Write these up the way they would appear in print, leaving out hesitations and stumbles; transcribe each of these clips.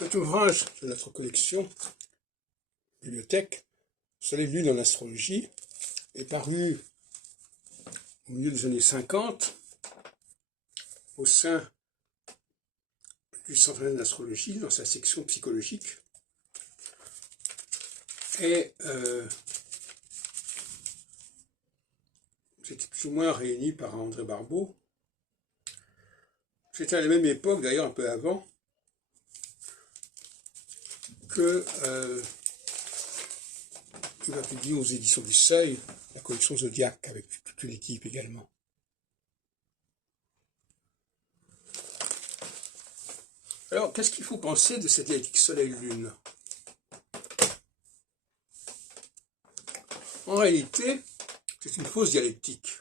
Cet ouvrage de notre collection, bibliothèque, Soleil Lune en astrologie, est paru au milieu des années 50 au sein du Centre d'astrologie, dans sa section psychologique. Et c'était plus ou moins réuni par André Barbeau. C'était à la même époque, d'ailleurs un peu avant, que il a publié aux éditions du Seuil la collection Zodiac avec toute une équipe également. Alors, qu'est-ce qu'il faut penser de cette dialectique Soleil-Lune? En réalité, c'est une fausse dialectique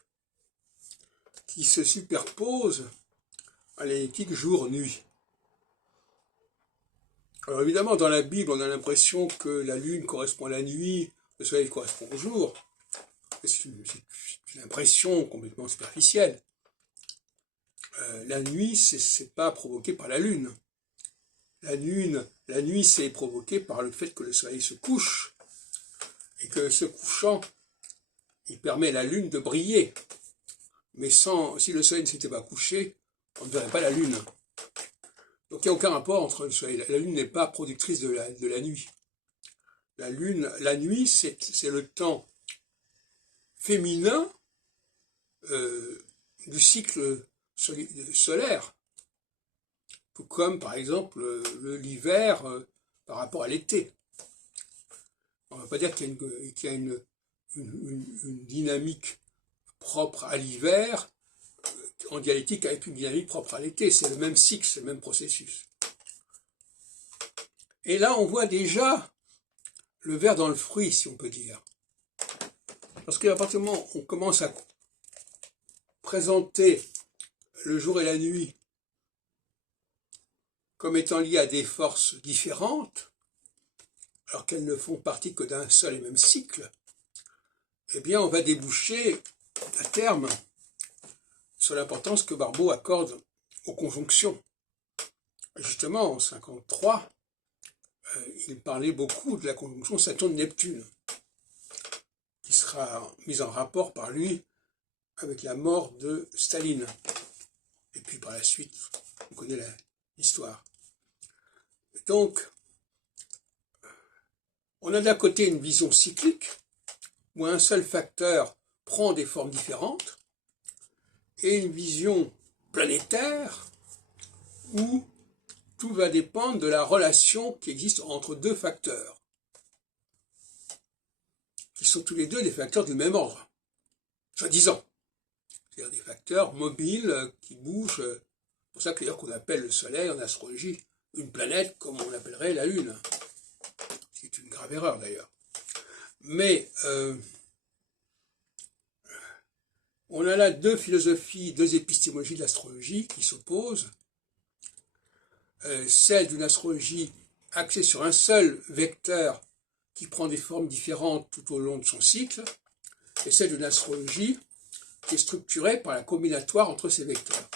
qui se superpose à la dialectique jour-nuit. Alors évidemment, dans la Bible, on a l'impression que la Lune correspond à la nuit, le Soleil correspond au jour. C'est une impression complètement superficielle. La nuit, c'est pas provoqué par la Lune. La nuit, c'est provoqué par le fait que le Soleil se couche, et que se couchant, il permet à la Lune de briller. Mais si le Soleil ne s'était pas couché, on ne verrait pas la Lune. Donc il n'y a aucun rapport entre le Soleil. La Lune n'est pas productrice de la nuit. La nuit, c'est le temps féminin du cycle solaire. Tout comme, par exemple, l'hiver par rapport à l'été. On ne va pas dire qu'il y a une dynamique propre à l'hiver en dialectique avec une dynamique propre à l'été. C'est le même cycle, c'est le même processus. Et là, on voit déjà le ver dans le fruit, si on peut dire. Parce qu'à partir du moment où on commence à présenter le jour et la nuit comme étant liés à des forces différentes, alors qu'elles ne font partie que d'un seul et même cycle, eh bien on va déboucher à terme sur l'importance que Barbeau accorde aux conjonctions. Justement, en 1953, il parlait beaucoup de la conjonction Saturne-Neptune, qui sera mise en rapport par lui avec la mort de Staline. Et puis par la suite, on connaît l'histoire. Donc, on a d'un côté une vision cyclique, où un seul facteur prend des formes différentes, et une vision planétaire, où tout va dépendre de la relation qui existe entre deux facteurs, qui sont tous les deux des facteurs du même ordre, soi-disant. C'est-à-dire des facteurs mobiles qui bougent. C'est pour ça que d'ailleurs qu'on appelle le Soleil en astrologie une planète comme on appellerait la Lune. C'est une grave erreur d'ailleurs. Mais on a là deux philosophies, deux épistémologies de l'astrologie qui s'opposent. Celle d'une astrologie axée sur un seul vecteur qui prend des formes différentes tout au long de son cycle, et celle d'une astrologie qui est structurée par la combinatoire entre ces vecteurs.